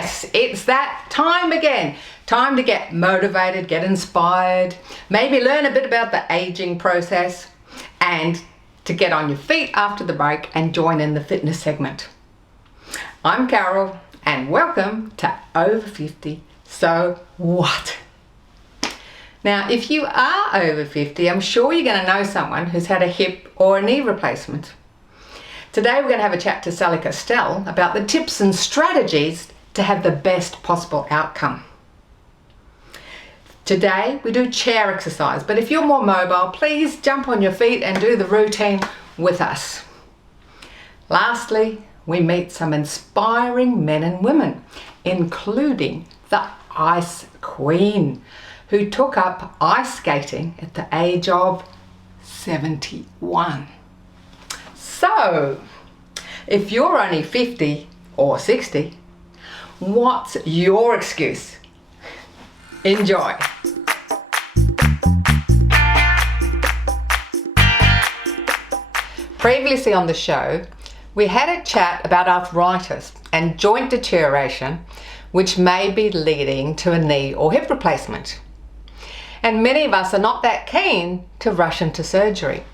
Yes, it's that time again. Time to get motivated, get inspired, maybe learn a bit about the aging process, and to get on your feet after the break and join in the fitness segment. I'm Carol and welcome to Over 50, So What? Now, if you are over 50, I'm sure you're going to know someone who's had a hip or a knee replacement. Today we're going to have a chat to Sally Castell about the tips and strategies to have the best possible outcome. Today we do chair exercise, but if you're more mobile, please jump on your feet and do the routine with us. Lastly, we meet some inspiring men and women, including the Ice Queen, who took up ice skating at the age of 71. So, if you're only 50 or 60, what's your excuse? Enjoy. Previously on the show, we had a chat about arthritis and joint deterioration, which may be leading to a knee or hip replacement. And many of us are not that keen to rush into surgery.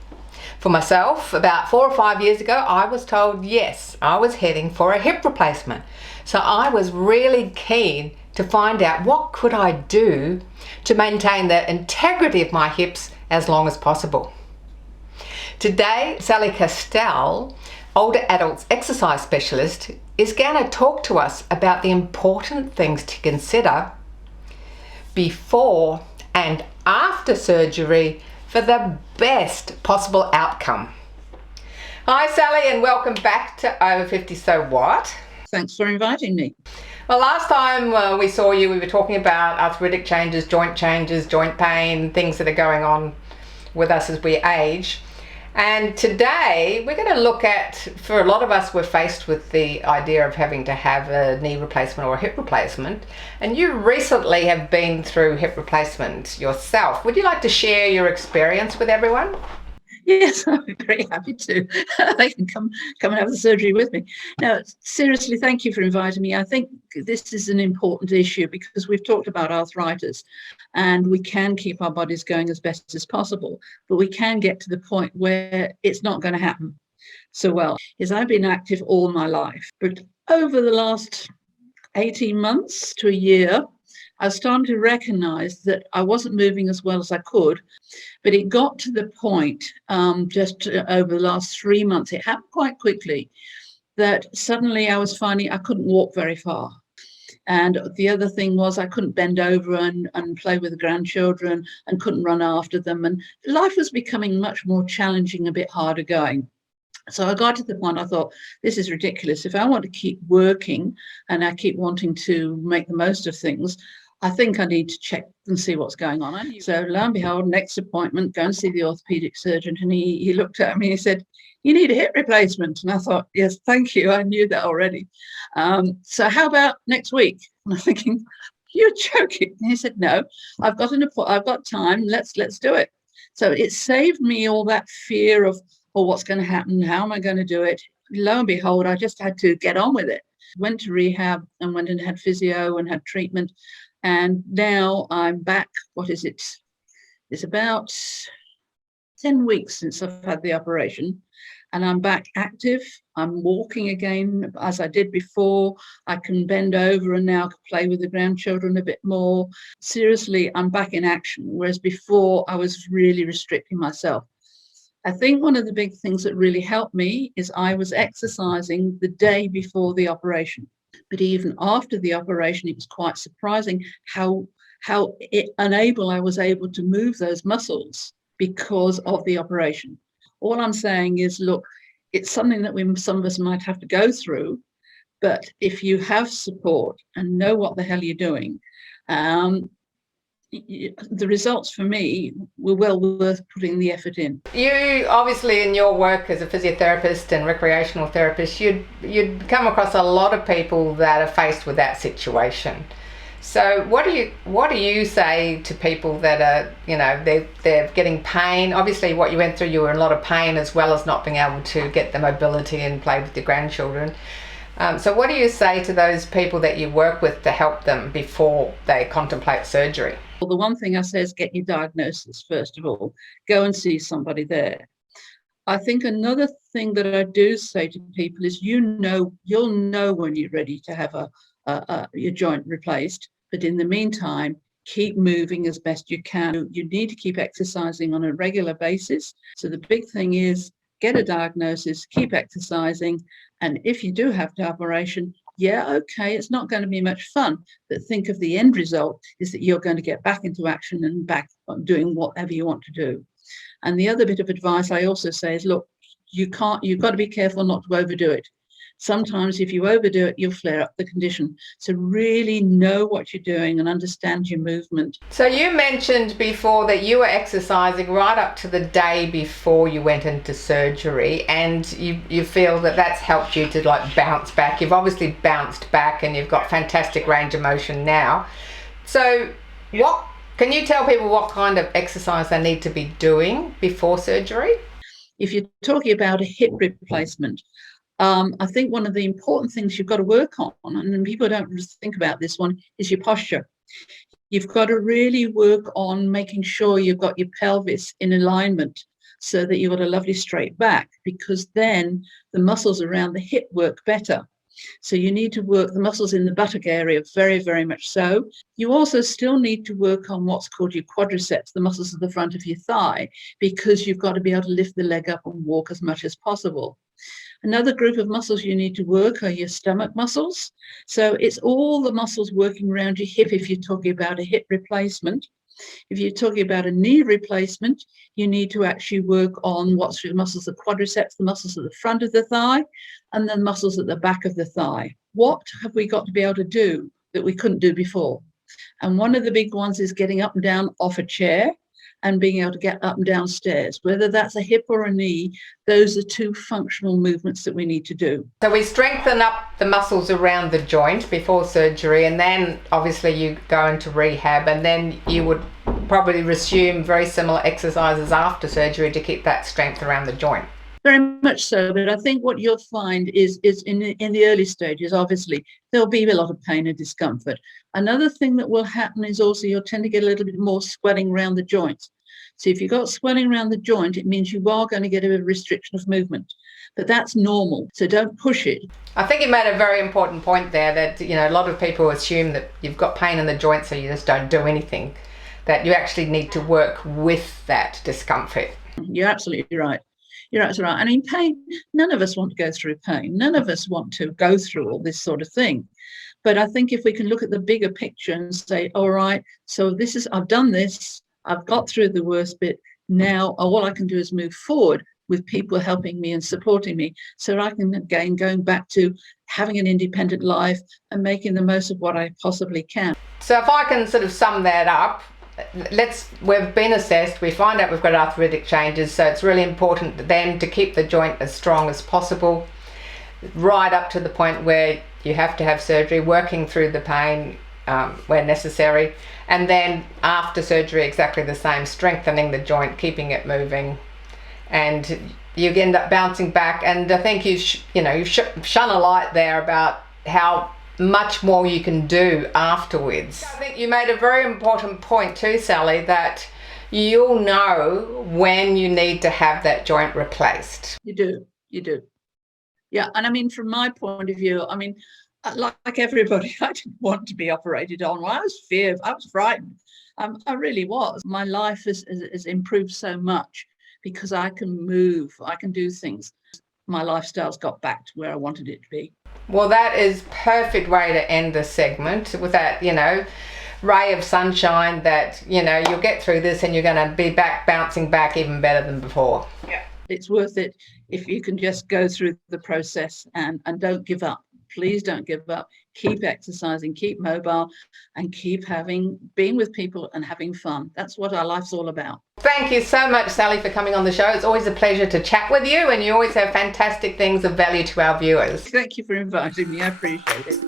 For myself, about 4 or 5 years ago, I was told yes, I was heading for a hip replacement. So I was really keen to find out what could I do to maintain the integrity of my hips as long as possible. Today, Sally Castell, older adults exercise specialist, is going to talk to us about the important things to consider before and after surgery for the best possible outcome. Hi Sally, and welcome back to Over 50 So What? Thanks for inviting me. Well, last time we saw you, we were talking about arthritic changes, joint pain, things that are going on with us as we age. And today we're going to look at, for a lot of us, we're faced with the idea of having to have a knee replacement or a hip replacement. And you recently have been through hip replacement yourself. Would you like to share your experience with everyone? Yes, I'd be very happy to. They can come and have the surgery with me. Now, seriously, thank you for inviting me. I think this is an important issue because we've talked about arthritis and we can keep our bodies going as best as possible, but we can get to the point where it's not going to happen so well. I've been active all my life, but over the last 18 months to a year, I was starting to recognize that I wasn't moving as well as I could, but it got to the point just over the last 3 months, it happened quite quickly, that suddenly I was finding I couldn't walk very far. And the other thing was I couldn't bend over and play with the grandchildren and couldn't run after them. And life was becoming much more challenging, a bit harder going. So I got to the point I thought, this is ridiculous. If I want to keep working and I keep wanting to make the most of things, I think I need to check and see what's going on. So lo and behold, next appointment, go and see the orthopedic surgeon. And he looked at me and he said, you need a hip replacement. And I thought, yes, thank you. I knew that already. So how about next week? And I'm thinking, you're joking. And he said, no, I've got time. Let's do it. So it saved me all that fear of, what's going to happen? How am I going to do it? Lo and behold, I just had to get on with it. Went to rehab and went and had physio and had treatment. And now I'm back. What is it? It's about 10 weeks since I've had the operation. And I'm back active. I'm walking again as I did before. I can bend over and now can play with the grandchildren a bit more. Seriously, I'm back in action. Whereas before I was really restricting myself. I think one of the big things that really helped me is I was exercising the day before the operation. But even after the operation, it was quite surprising how unable I was able to move those muscles because of the operation. All I'm saying is, look, it's something that some of us might have to go through. But if you have support and know what the hell you're doing, the results for me were well worth putting the effort in. You obviously, in your work as a physiotherapist and recreational therapist, you'd come across a lot of people that are faced with that situation. So what do you say to people that are, they're getting pain? Obviously what you went through, you were in a lot of pain as well as not being able to get the mobility and play with your grandchildren. So what do you say to those people that you work with to help them before they contemplate surgery? Well, the one thing I say is get your diagnosis first of all. Go and see somebody there. I think another thing that I do say to people is, you'll know when you're ready to have your joint replaced. But in the meantime, keep moving as best you can. You need to keep exercising on a regular basis. So the big thing is get a diagnosis, keep exercising. And if you do have the operation, yeah, okay, it's not going to be much fun. But think of the end result is that you're going to get back into action and back on doing whatever you want to do. And the other bit of advice I also say is, look, you've got to be careful not to overdo it. Sometimes if you overdo it, you'll flare up the condition. So really know what you're doing and understand your movement. So you mentioned before that you were exercising right up to the day before you went into surgery, and you feel that that's helped you to bounce back. You've obviously bounced back and you've got fantastic range of motion now. So can you tell people what kind of exercise they need to be doing before surgery? If you're talking about a hip replacement, I think one of the important things you've got to work on, and people don't think about this one, is your posture. You've got to really work on making sure you've got your pelvis in alignment so that you've got a lovely straight back, because then the muscles around the hip work better. So you need to work the muscles in the buttock area very, very much so. You also still need to work on what's called your quadriceps, the muscles at the front of your thigh, because you've got to be able to lift the leg up and walk as much as possible. Another group of muscles you need to work are your stomach muscles. So it's all the muscles working around your hip if you're talking about a hip replacement. If you're talking about a knee replacement, you need to actually work on what's the muscles, the quadriceps, the muscles at the front of the thigh, and then muscles at the back of the thigh. What have we got to be able to do that we couldn't do before? And one of the big ones is getting up and down off a chair and being able to get up and down stairs. Whether that's a hip or a knee, those are two functional movements that we need to do. So we strengthen up the muscles around the joint before surgery, and then obviously you go into rehab, and then you would probably resume very similar exercises after surgery to keep that strength around the joint. Very much so, but I think what you'll find is in the early stages, obviously, there'll be a lot of pain and discomfort. Another thing that will happen is also you'll tend to get a little bit more swelling around the joints. So if you've got swelling around the joint, it means you are going to get a restriction of movement. But that's normal, so don't push it. I think you made a very important point there that, a lot of people assume that you've got pain in the joint so you just don't do anything, that you actually need to work with that discomfort. You're absolutely right. You're absolutely right. And in pain, none of us want to go through pain. None of us want to go through all this sort of thing. But I think if we can look at the bigger picture and say, all right, so I've done this, I've got through the worst bit. Now all I can do is move forward with people helping me and supporting me, so I can again going back to having an independent life and making the most of what I possibly can. So if I can sort of sum that up, we've been assessed, we find out we've got arthritic changes, so it's really important then to keep the joint as strong as possible, right up to the point where you have to have surgery, working through the pain where necessary, and then after surgery exactly the same, strengthening the joint, keeping it moving, and you end up bouncing back. And I think you've shone a light there about how much more you can do afterwards. I think you made a very important point too, Sally, that you'll know when you need to have that joint replaced. You do. Yeah, and I mean, from my point of view, I mean, like everybody, I didn't want to be operated on. Well, I was frightened. I really was. My life has improved so much because I can move, I can do things. My lifestyle's got back to where I wanted it to be. Well, that is perfect way to end the segment, with that, ray of sunshine that, you'll get through this and you're going to be back, bouncing back even better than before. Yeah, it's worth it if you can just go through the process and don't give up. Please don't give up. Keep exercising, keep mobile, and keep being with people and having fun. That's what our life's all about. Thank you so much, Sally, for coming on the show. It's always a pleasure to chat with you, and you always have fantastic things of value to our viewers. Thank you for inviting me. I appreciate it.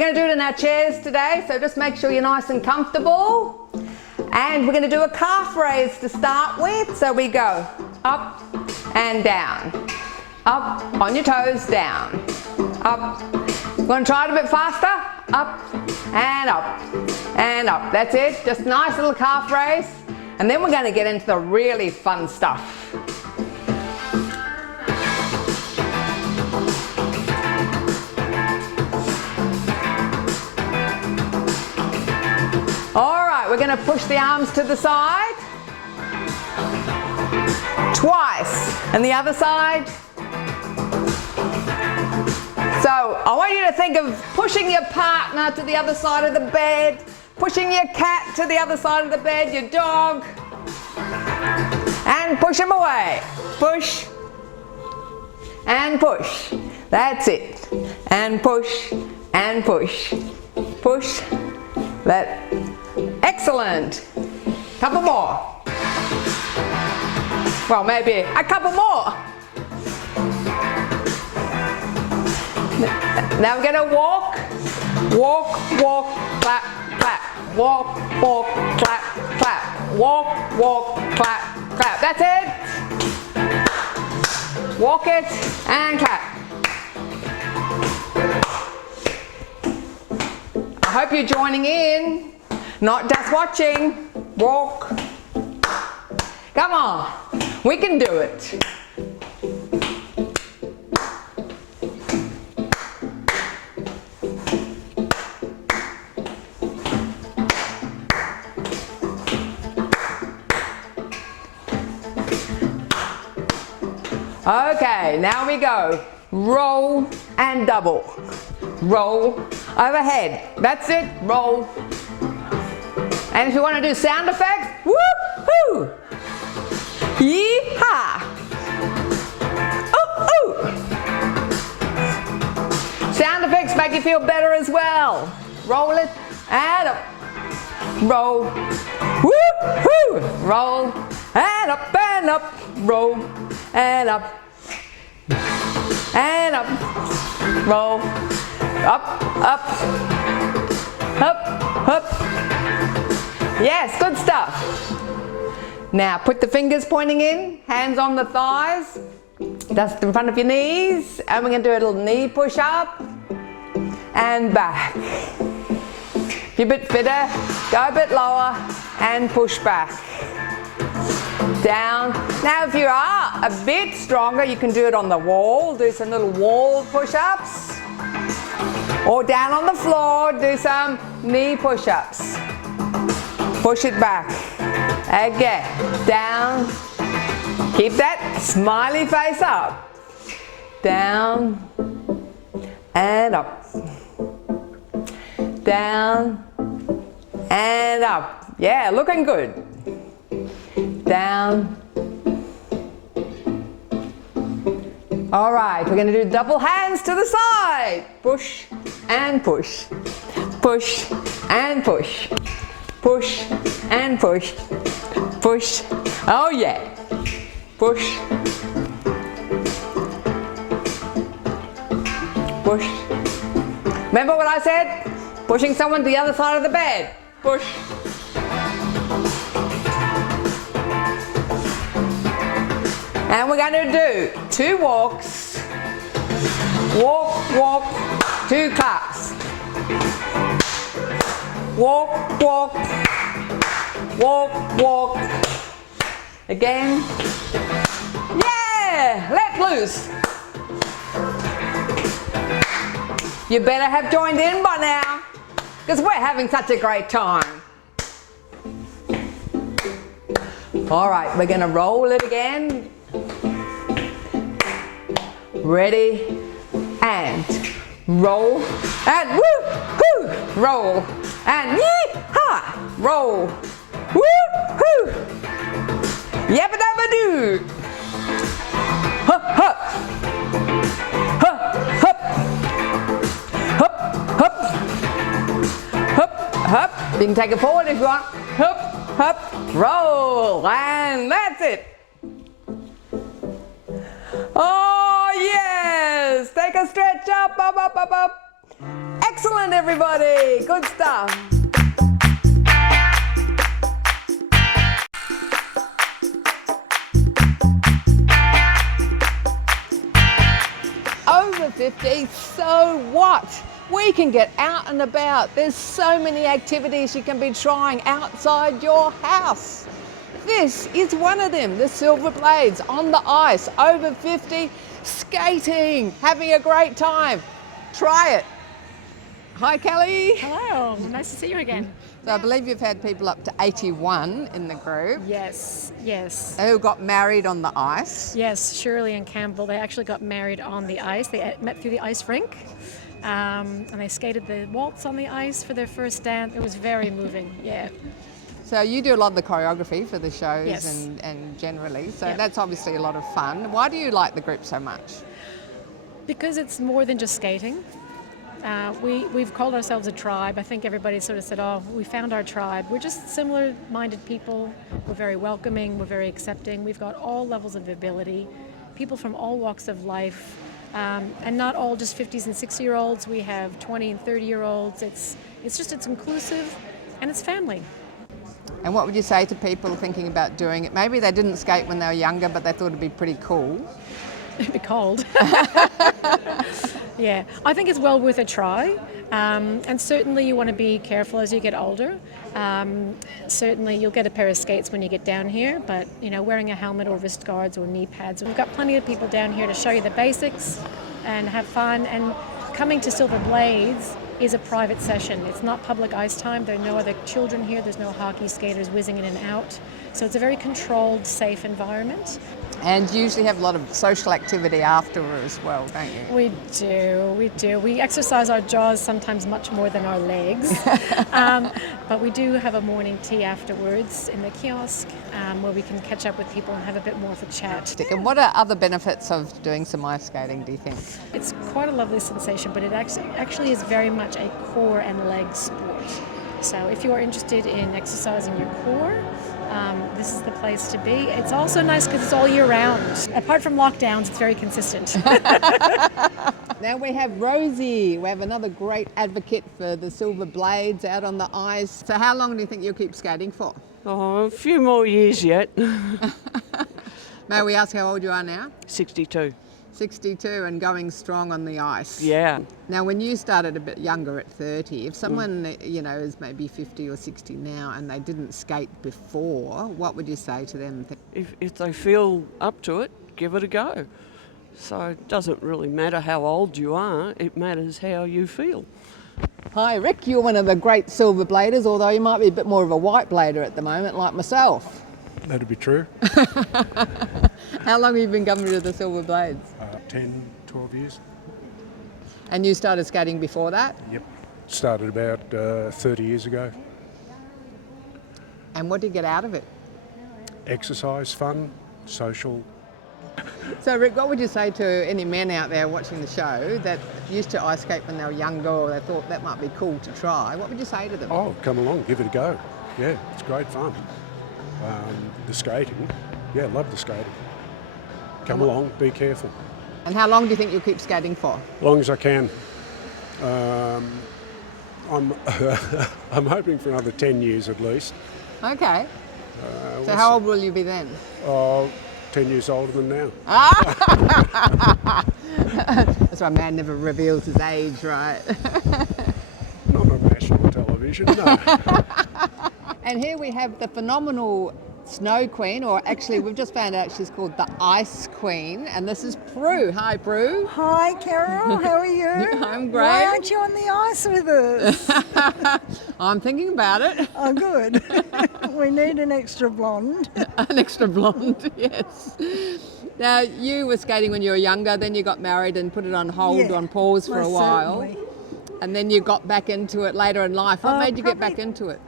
going to do it in our chairs today, so just make sure you're nice and comfortable. And we're going to do a calf raise to start with. So we go up and down, up on your toes, down, up. You want to try it a bit faster? Up and up and up. That's it. Just a nice little calf raise. And then we're going to get into the really fun stuff. All right, we're going to push the arms to the side. Twice. And the other side. So I want you to think of pushing your partner to the other side of the bed, pushing your cat to the other side of the bed, your dog, and push them away. Push and push. That's it. And push and push. Push. Excellent. Couple more. Well, maybe a couple more. Now we're going to walk, walk, walk, clap, clap. Walk, walk, clap, clap. Walk, walk, clap, clap. That's it. Walk it and clap. I hope you're joining in, not just watching. Walk. Come on, we can do it. Okay, now we go. Roll and double. Roll overhead. That's it. Roll. And if you want to do sound effects, woo-hoo! Yee-haw! Ooh-ooh! Sound effects make you feel better as well. Roll it and up. Roll. Woo-hoo! Roll and up and up. Roll and up. And up. Roll. Up, up. Up, up. Yes, good stuff. Now put the fingers pointing in, hands on the thighs, just in front of your knees, and we're going to do a little knee push up and back. If you're a bit fitter, go a bit lower and push back. Down. Now if you are a bit stronger, you can do it on the wall, do some little wall push-ups. Or down on the floor, do some knee push-ups. Push it back. Again, down. Keep that smiley face up. Down and up. Down and up. Yeah, looking good. Down. All right, we're going to do double hands to the side. Push and push. Push and push. Push and push. Push. Oh yeah. Push. Push. Remember what I said? Pushing someone to the other side of the bed. Push. And we're going to do 2 walks. Walk, walk, 2 claps. Walk, walk. Walk, walk. Again. Yeah! Let loose. You better have joined in by now, because we're having such a great time. All right, we're going to roll it again. Ready, and roll, and woo-hoo, roll, and yee-haw, roll, woo-hoo, yabba-dabba-doo, hup, hup, hup, hup, hup, hup, hup, hup. You can take it forward if you want. Hup, hup, roll, and that's it. Oh yes, take a stretch up, up, up, up, up. Excellent, everybody. Good stuff. Over 50, so what? We can get out and about. There's so many activities you can be trying outside your house. This is one of them, the Silver Blades on the ice, over 50, skating, having a great time. Try it. Hi, Kelly. Hello, nice to see you again. So I believe you've had people up to 81 in the group. Yes. Who got married on the ice. Yes, Shirley and Campbell, they actually got married on the ice. They met through the ice rink, and they skated the waltz on the ice for their first dance. It was very moving, yeah. So you do a lot of the choreography for the shows. Yes. and generally, so Yep. that's obviously a lot of fun. Why do you like the group so much? Because it's more than just skating. We've called ourselves a tribe. I think everybody sort of said, oh, we found our tribe. We're just similar-minded people. We're very welcoming. We're very accepting. We've got all levels of ability, people from all walks of life, and not all just 50s and 60-year-olds. We have 20 and 30-year-olds. It's inclusive, and it's family. And what would you say to people thinking about doing it? Maybe they didn't skate when they were younger, but they thought it'd be pretty cool. It'd be cold. Yeah, I think it's well worth a try, and certainly you want to be careful as you get older. Certainly you'll get a pair of skates when you get down here, but wearing a helmet or wrist guards or knee pads. We've got plenty of people down here to show you the basics and have fun. And coming to Silver Blades is a private session. It's not public ice time. There are no other children here. There's no hockey skaters whizzing in and out. So it's a very controlled, safe environment. And you usually have a lot of social activity after as well, don't you? We do. We exercise our jaws sometimes much more than our legs. But we do have a morning tea afterwards in the kiosk where we can catch up with people and have a bit more of a chat. And what are other benefits of doing some ice skating, do you think? It's quite a lovely sensation, but it actually is very much a core and leg sport. So if you're interested in exercising your core, this is the place to be. It's also nice because it's all year round. Apart from lockdowns, it's very consistent. Now we have Rosie. We have another great advocate for the Silver Blades out on the ice. So how long do you think you'll keep skating for? Oh, a few more years yet. May we ask how old you are now? 62. 62 and going strong on the ice. Yeah. Now, when you started a bit younger at 30, if someone, is maybe 50 or 60 now and they didn't skate before, what would you say to them? If they feel up to it, give it a go. So it doesn't really matter how old you are, it matters how you feel. Hi, Rick. You're one of the great silver bladers, although you might be a bit more of a white blader at the moment, like myself. That'd be true. How long have you been coming to the Silver Blades? 10, 12 years. And you started skating before that? Yep. Started about 30 years ago. And what did you get out of it? Exercise, fun, social. So Rick, what would you say to any men out there watching the show that used to ice skate when they were younger or they thought that might be cool to try? What would you say to them? Oh, come along, give it a go. Yeah, it's great fun. The skating, yeah, love the skating. Come along, be careful. And how long do you think you'll keep skating for? As long as I can. I'm I'm hoping for another 10 years at least. Okay. So how old will you be then? 10 years older than now. That's why a man never reveals his age, right? Not on national television, no. And here we have the phenomenal Snow Queen, or actually we've just found out she's called the Ice Queen, and this is Prue. Hi, Prue. Hi, Carol. How are you? I'm great. Why aren't you on the ice with us? I'm thinking about it. Oh, good. We need an extra blonde. An extra blonde, yes. Now, you were skating when you were younger, then you got married and put it on hold, Yeah, on pause for a most while. certainly. And then you got back into it later in life. What made you get back into it?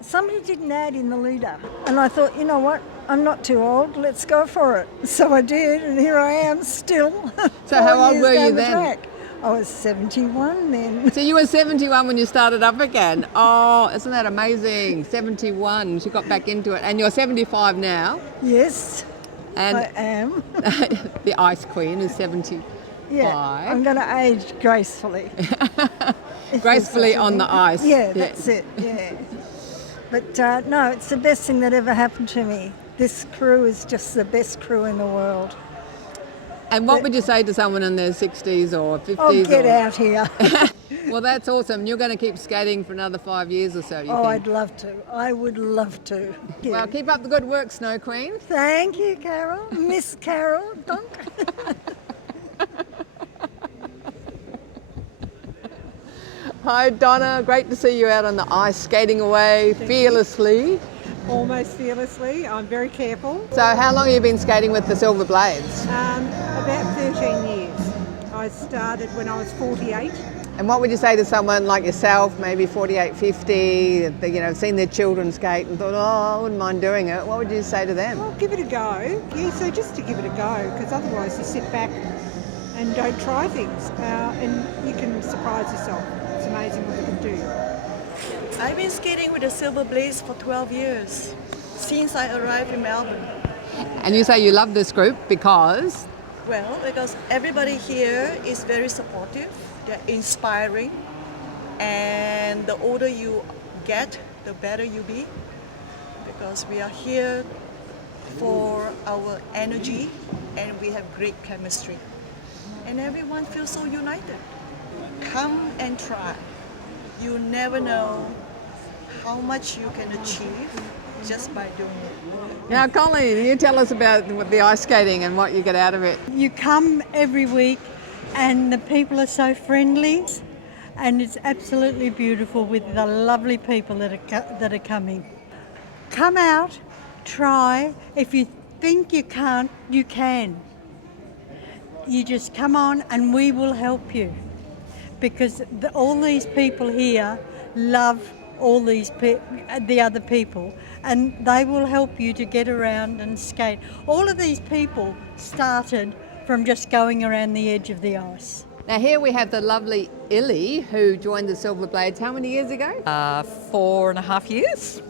Somebody did an ad in the leader, and I thought, you know what? I'm not too old. Let's go for it. So I did, and here I am still. So how old were you then? Track. I was 71 then. So you were 71 when you started up again. Oh, isn't that amazing? 71, she got back into it. And you're 75 now. Yes, And I am. the Ice Queen is 75. Yeah, I'm going to age gracefully. gracefully on the ice. Yeah, that's it, yeah. But no, it's the best thing that ever happened to me. This crew is just the best crew in the world. And what would you say to someone in their 60s or 50s? Oh, get out here. Well, that's awesome. You're going to keep skating for another 5 years or so, you think? I'd love to. I would love to. Yeah. Well, keep up the good work, Snow Queen. Thank you, Carol. Miss Carol. Donk. Hi, Donna. Great to see you out on the ice, skating away fearlessly. Almost fearlessly. I'm very careful. So how long have you been skating with the Silver Blades? About 13 years. I started when I was 48. And what would you say to someone like yourself, maybe 48, 50, you know, seen their children skate and thought, oh, I wouldn't mind doing it. What would you say to them? Well, give it a go. Yeah, so just to give it a go, because otherwise you sit back and don't try things, and you can surprise yourself. It's amazing what you can do. I've been skating with the Silver Blades for 12 years, since I arrived in Melbourne. And you say you love this group because? Well, because everybody here is very supportive, they're inspiring, and the older you get, the better you be, because we are here for our energy and we have great chemistry. And everyone feels so united. Come and try. You never know how much you can achieve just by doing it. Now, Colleen, you tell us about the ice skating and what you get out of it. You come every week and the people are so friendly and it's absolutely beautiful with the lovely people that are coming. Come out, try. If you think you can't, you can. You just come on and we will help you, because all these people here love all the other people, and they will help you to get around and skate. All of these people started from just going around the edge of the ice. Now here we have the lovely Illy, who joined the Silver Blades how many years ago? 4.5 years.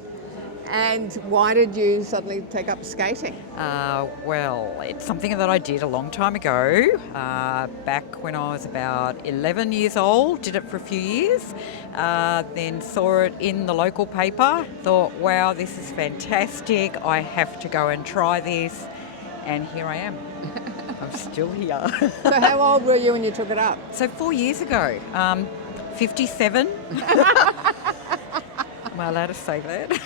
And why did you suddenly take up skating? Well, it's something that I did a long time ago, back when I was about 11 years old, did it for a few years, then saw it in the local paper, thought, wow, this is fantastic, I have to go and try this, and here I am. I'm still here. So how old were you when you took it up? So 4 years ago, 57. Am I allowed to say that?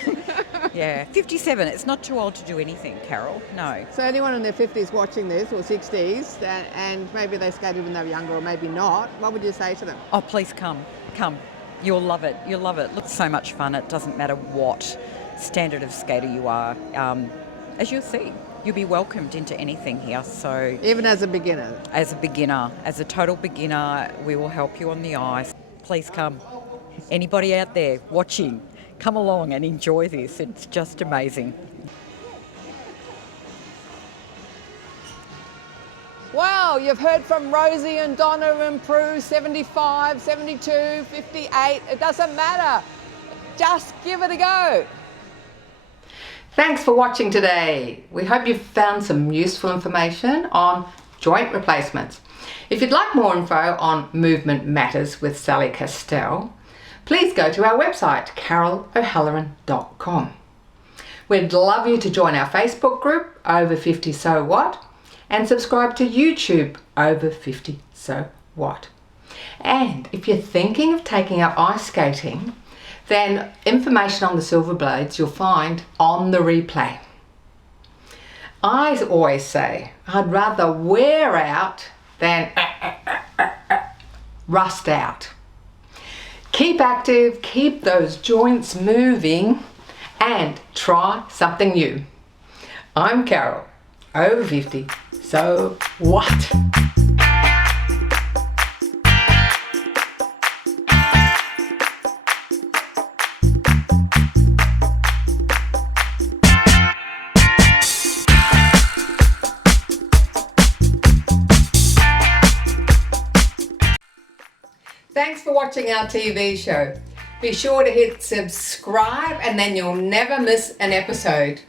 Yeah, 57. It's not too old to do anything, Carol. No. So anyone in their 50s watching this, or 60s, and maybe they skated when they were younger or maybe not, what would you say to them? Oh, please come. Come. You'll love it. You'll love it. Look, so much fun. It doesn't matter what standard of skater you are. As you'll see, you'll be welcomed into anything here. So even as a beginner? As a beginner. As a total beginner, we will help you on the ice. Please come. Anybody out there watching, come along and enjoy this. It's just amazing. Wow, you've heard from Rosie and Donna and Prue, 75, 72, 58. It doesn't matter. Just give it a go. Thanks for watching today. We hope you've found some useful information on joint replacements. If you'd like more info on Movement Matters with Sally Castell, please go to our website, carolo'halloran.com. We'd love you to join our Facebook group, Over 50 So What, and subscribe to YouTube, Over 50 So What. And if you're thinking of taking up ice skating, then information on the Silver Blades you'll find on the replay. I always say, I'd rather wear out than rust out. Keep active, keep those joints moving, and try something new. I'm Carol, over 50, so what? Thanks for watching our TV show. Be sure to hit subscribe and then you'll never miss an episode.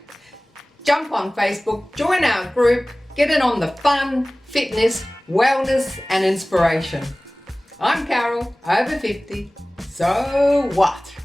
Jump on Facebook, join our group, get in on the fun, fitness, wellness and inspiration. I'm Carol, over 50. So what?